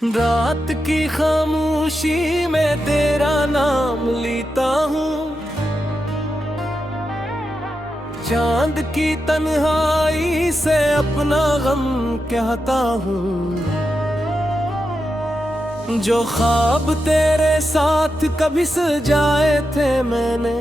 रात की खामोशी में तेरा नाम लेता हूँ, चांद की तन्हाई से अपना गम कहता हूँ। जो ख्वाब तेरे साथ कभी सजाए थे मैंने,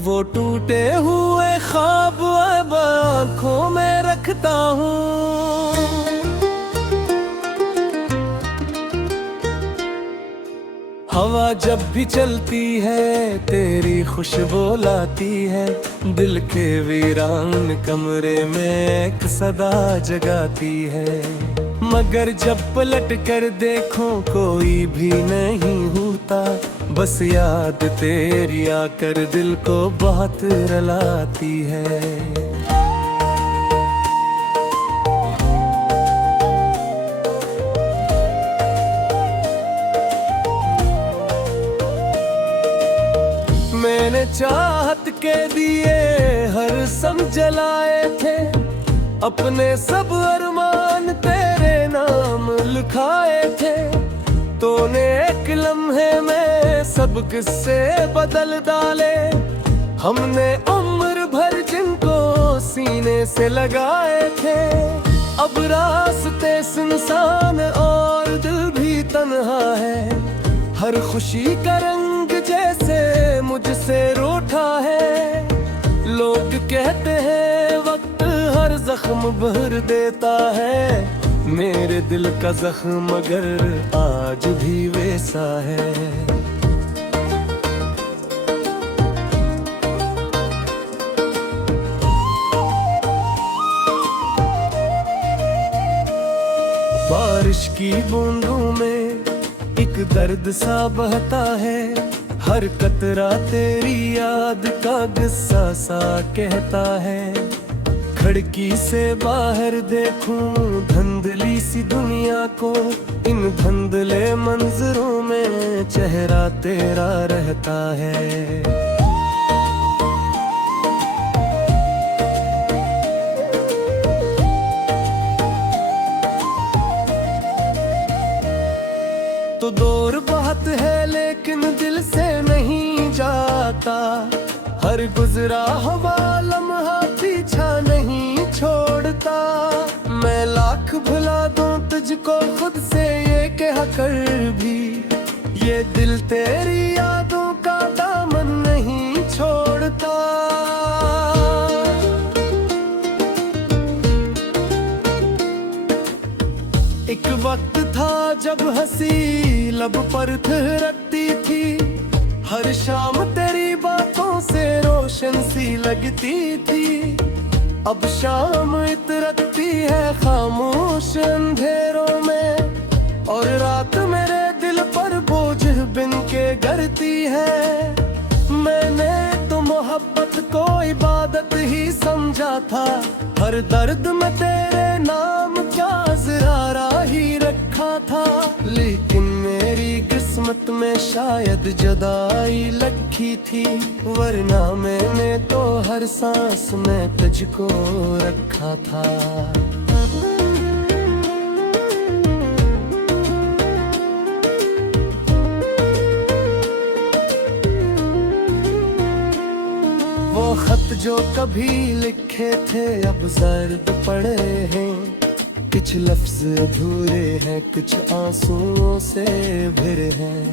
वो टूटे हुए ख्वाब अब आँखों में रखता हूँ। हवा जब भी चलती है तेरी खुशबू लाती है, दिल के वीरान कमरे में एक सदा जगाती है। मगर जब पलट कर देखो कोई भी नहीं होता, बस याद तेरी आकर दिल को बहुत रुलाती है। मैंने चाहत के दिए हर सम जलाए थे, अपने सब अरमान तेरे नाम लिखाए थे। तूने एक लम्हे में सब किस्से बदल डाले, हमने उम्र भर जिनको सीने से लगाए थे। अब रास्ते सुनसान और दिल भी तन्हा है, हर खुशी का रंग जैसे मुझसे रूठा है। लोग कहते हैं वक्त हर जख्म भर देता है, मेरे दिल का जख्म मगर आज भी वैसा है। बारिश की बूंदों में एक दर्द सा बहता है, हर कतरा तेरी याद का गुस्सा सा कहता है। खिड़की से बाहर देखूं धुंधली सी दुनिया को, इन धुंधले मंजरों में चेहरा तेरा रहता है। तो दूर बहुत है लेकिन दिल से नहीं जाता, हर गुजरा हुआ लम्हा पीछा नहीं छोड़ता। मैं लाख भुला दूं तुझको खुद से ये कह कर भी, ये दिल तेरी यादों का दामन नहीं छोड़ता। एक वक्त था जब हंसी लब पर ठहरती थी, हर शाम तेरी बातों से रोशन सी लगती थी। अब शाम इतरती है खामोश अंधेरों में, और रात मेरे दिल पर बोझ बिन के गिरती है। मैंने तो मोहब्बत को इबादत ही समझा था, हर दर्द में तेरे नाम का ज़रारा ही रखा था। लेकिन मेरी किस्मत में शायद जुदाई लिखी थी, वरना मैंने तो हर सांस में तुझको रखा था। वो खत जो कभी लिखे थे अब जर्द पड़े हैं, कुछ लफ्ज अधूरे हैं कुछ आंसुओं से भरे हैं।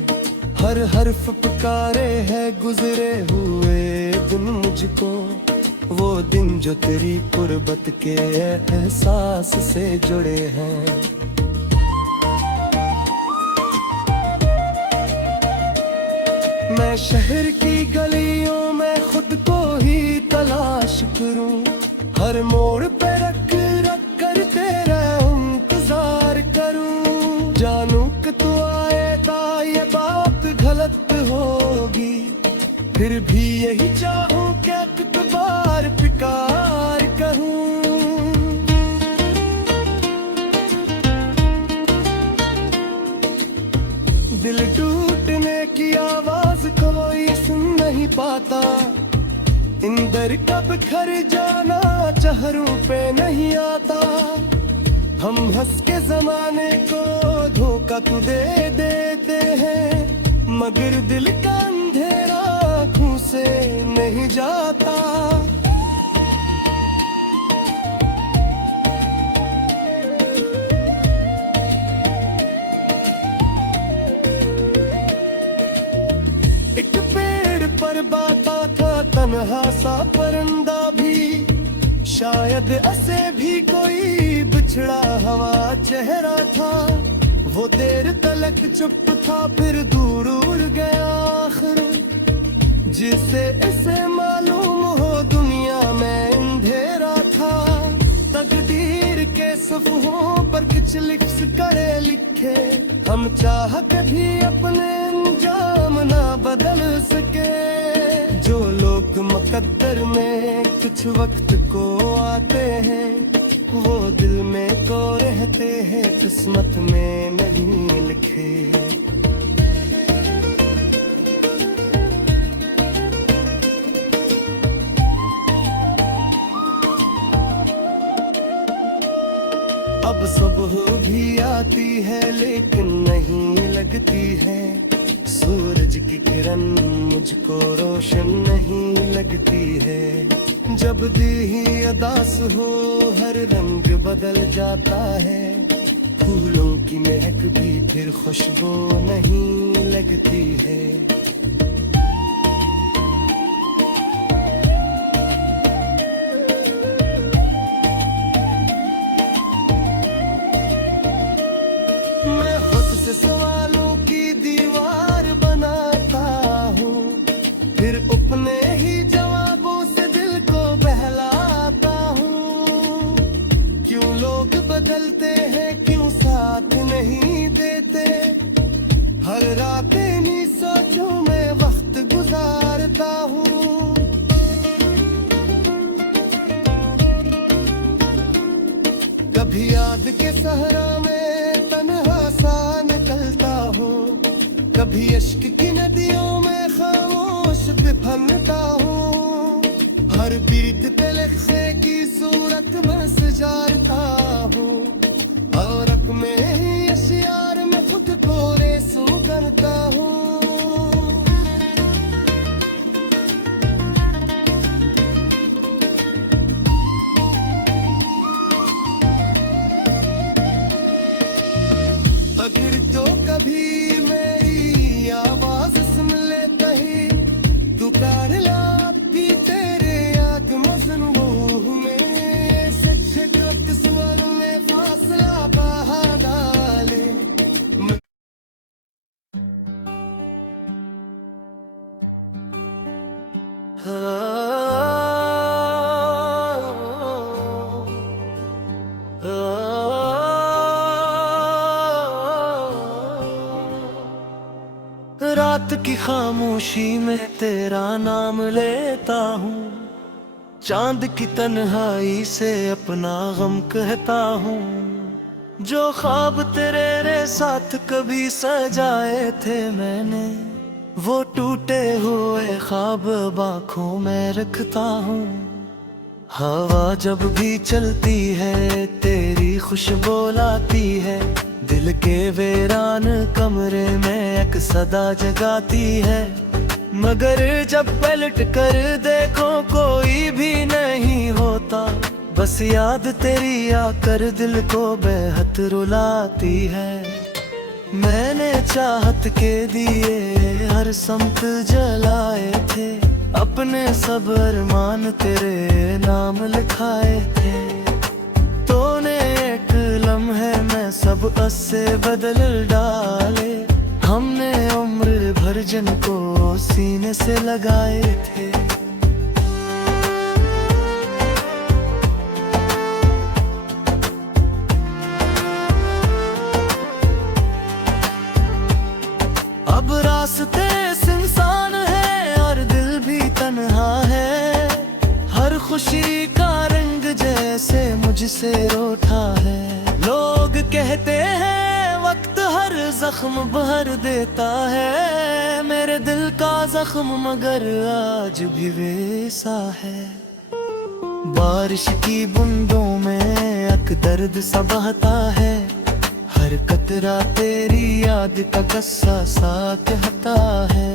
हर हर्फ पुकारे है गुजरे हुए दिन मुझको, वो दिन जो तेरी कुर्बत के एहसास से जुड़े हैं। मैं शहर की गलियों में खुद को ही तलाश करूं, हर मोड़ पे रख कर तेरा इंतजार करूं। जानूं कि तू आएगा ये बात गलत होगी, फिर भी यही चाहूं कि एक बार प्यार कहूं। दिल टूटने की आवाज कोई सुन नहीं पाता, इंदर कब खर जाना चेहरों पे नहीं आता। हम हंस के जमाने को धोखा तो दे देते हैं, मगर दिल का अंधेरा आँखों से नहीं जाता। एक पेड़ पर बाता था तन्हा सा परिंदा भी, शायद ऐसे भी कोई बिछड़ा हवा चेहरा था। वो देर तलक चुप था फिर दूर उड़ गया आखिर, जिसे इसे मालूम हो दुनिया में अंधेरा था। तकदीर के सफ़हों पर कुछ लिख करे लिखे, हम चाह के भी अपने अंजाम ना बदल सके। जो लोग मुकद्दर में कुछ वक्त को आते हैं, वो दिल में तो रहते हैं, किस्मत में नहीं लिखे। अब सुबह भी आती है लेकिन नहीं लगती है, सूरज की किरण मुझको रोशन नहीं लगती है। जब दिल ही उदास हो हर रंग बदल जाता है, फूलों की महक भी फिर खुशबू नहीं लगती है। मैं खुद से सवालों की दीवार बनाता हूँ, फिर अपने ही जवाबों से दिल को बहलाता हूँ। क्यों लोग बदलते हैं, क्यों साथ नहीं देते, हर रात इन्हीं सोचों में वक्त गुजारता हूँ। कभी याद के सहरा में तन्हा सा निकलता हूँ, कभी इश्क की नदियों में खामोश बिफरता हूँ। हर बीत पे लक्ष्य की सूरत में सजाता हूँ, और अपने ही अशियार में खुद को रेसू करता हूँ। अगर तो कभी मेरी आवाज सुन ले कहीं, तू कर ला भी तेरे याद मजनू में, सच्चे गलत स्वर में फासला बहा डाले। रात की खामोशी में तेरा नाम लेता हूँ, चांद की तन्हाई से अपना गम कहता हूँ। जो ख्वाब तेरे साथ कभी सजाए थे मैंने, वो टूटे हुए ख्वाब आँखों में रखता हूँ। हवा जब भी चलती है तेरी खुशबू लाती है, दिल के वीरान कमरे में एक सदा जगाती है। मगर जब पलट कर देखो कोई भी नहीं होता, बस याद तेरी आकर दिल को बेहद रुलाती है। मैंने चाहत के दिए हर समत जलाए थे, अपने सब अरमान तेरे नाम लिखाए थे। तूने एक लम्हे में सब अस्से बदल डाले, हमने उम्र भर जिनको सीने से लगाए थे। अब रास्ते सुनसान है और दिल भी तन्हा है, हर खुशी का रंग जैसे मुझसे रूठा है। लोग कहते हैं वक्त हर जख्म भर देता है, मेरे दिल का जख्म मगर आज भी वैसा है। बारिश की बूंदों में एक दर्द सा बहता है, हर कतरा तेरी याद का कस्सा सा कहता है।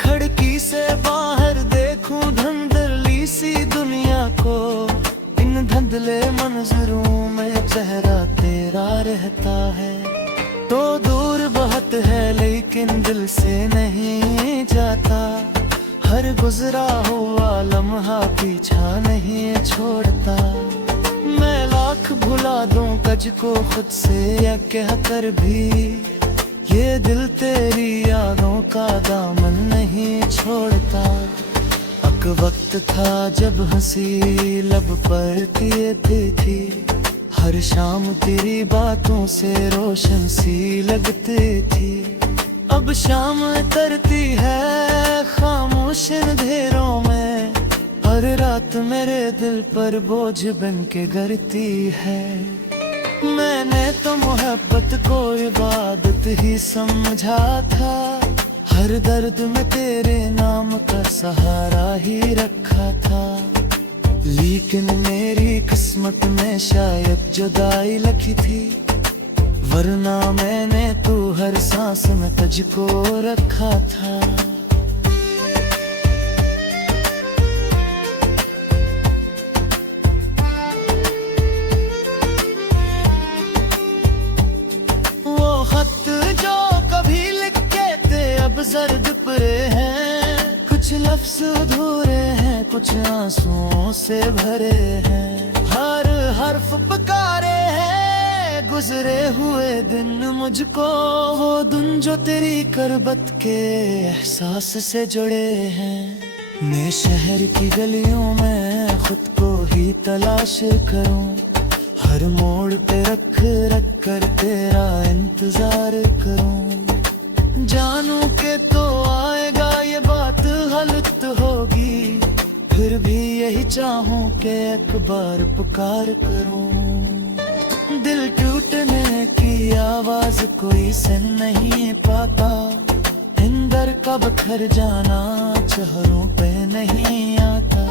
खिड़की से बाहर देखूं धुंधली सी दुनिया को, इन धुंधले मंजरों में चेहरा तेरा रहता है। तो दूर बहुत है लेकिन दिल से नहीं जाता, हर गुजरा हुआ लम्हा पीछा नहीं छोड़ता। मैं लाख भुला दूं कज को खुद से या कह कर भी, ये दिल तेरी यादों का दामन नहीं छोड़ता। एक वक्त था जब हंसी लब पर तीती थी, हर शाम तेरी बातों से रोशन सी लगती थी। अब शाम तरती है खामोश अंधेरों में, हर रात मेरे दिल पर बोझ बन के गिरती है। मैंने तो मोहब्बत को इबादत ही समझा था, हर दर्द में तेरे नाम का सहारा ही रखा था। लेकिन मेरी किस्मत में शायद जुदाई लिखी थी, वरना मैंने तू हर सांस में तुझको रखा था। वो खत जो कभी लिखे थे अब जर्द पड़े हैं, कुछ लफ्ज अधूरे हैं कुछ आंसुओं से भरे हैं। हर हर्फ पुकारे हैं गुजरे हुए दिन मुझको, वो दिन जो तेरी करबत के एहसास से जुड़े हैं। मैं शहर की गलियों में खुद को ही तलाश करूं, हर मोड़ पे रख रख कर तेरा इंतजार करूं। जानूं के तो आएगा ये बात गलत होगी, फिर भी यही चाहूं कि एक बार पुकार करूं। दिल टूटने की आवाज कोई सुन नहीं पाता, अंदर का बखर जाना चेहरों पे नहीं आता।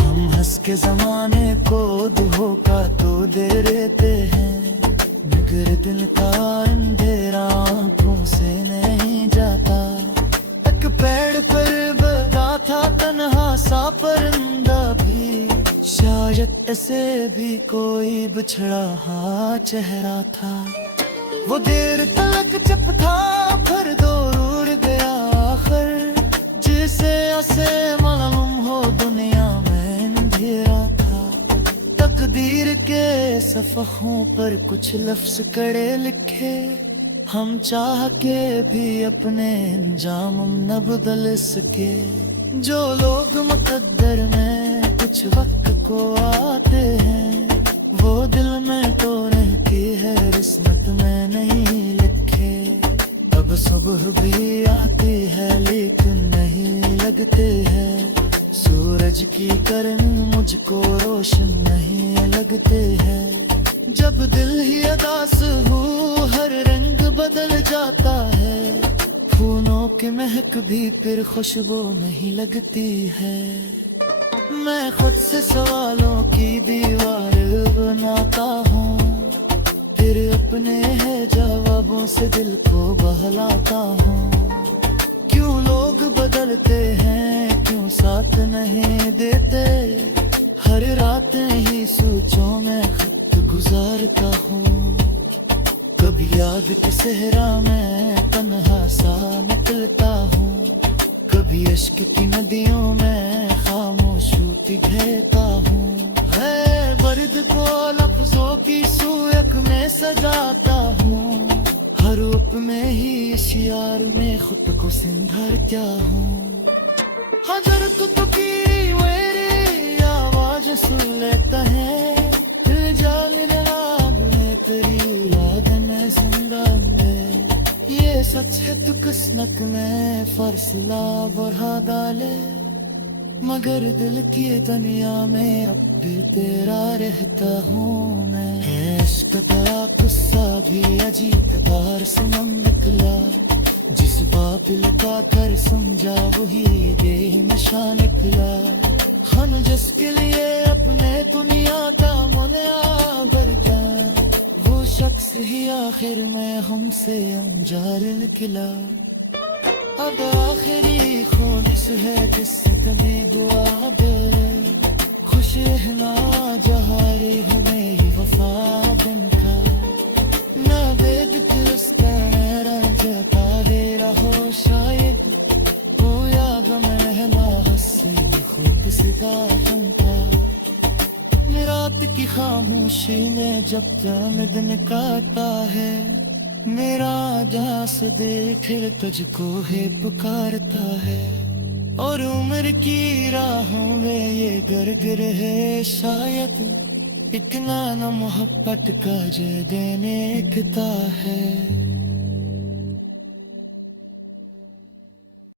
हम हंस के जमाने को धोखा तो दे देते हैं, मगर दिल का अंधेरा आंखों से नहीं जाता। एक पेड़ पर बना था तन्हा सा परिंदा भी, शायद ऐसे भी कोई बिछड़ा हाँ चेहरा था। वो देर तक चुप था फिर दूर उड़ गया आखिर, जिसे ऐसे मालूम हो दुनिया में अंधेरा था। तकदीर के सफ़हों पर कुछ लफ्ज कड़े लिखे, हम चाह के भी अपने अंजाम न बदल सके। जो लोग मुकद्दर में कुछ वक्त को आते हैं, वो दिल में तो रहती है किस्मत में नहीं लिखे। अब सुबह भी आती है लेकिन नहीं लगते हैं, सूरज की किरण मुझको रोशन नहीं लगते हैं। जब दिल ही उदास हो हर रंग बदल जाता है, फूलों की महक भी फिर खुशबू नहीं लगती है। मैं खुद से सवालों की दीवार बनाता हूँ, फिर अपने है जवाबों से दिल को बहलाता हूँ। क्यों लोग बदलते हैं क्यों साथ नहीं देते, हर रात ही सोचों में खत गुजारता हूँ। कभी याद के सहरा में तन्हा सा निकलता हूँ, कभी इश्क की नदियों में खामोश होती बहता हूँ। है वर्द को लफ्जों की सूरत में सजाता हूँ, हर रूप में ही इस यार में खुद को सिंधारता हूँ। हजर तो की मेरी आवाज सुन लेता है, दिल जागने लगा तेरी याद में जिंदा में। ये सच है तू किस्मत में फैसला बढ़ा डाले, मगर दिल की दुनिया में अब भी तेरा रहता हूँ मैं। इश्क का गुस्सा भी अजीब बार से मन निकला, जिस बातिल का कर समझा वही बेनशा निकला। हम जिसके लिए अपने दुनिया का मुनिया बर गया, वो शख्स ही आखिर में हमसे अंजार निकला। अब आखिरी खोनिस है जिस कभी दुआ दे, खुश रहना जहारी हमें ही वफा बनका। ना बेद किसका मेरा जता दे रहो शायद, होया गम रहना हसन खुद सिदा बनका। रात की खामोशी में जब जामद निकालता है, मेरा जास देख तुझको है पुकारता है। और उम्र की राहों में ये गर है शायद, इतना न मोहब्बत का जे देने एकता है।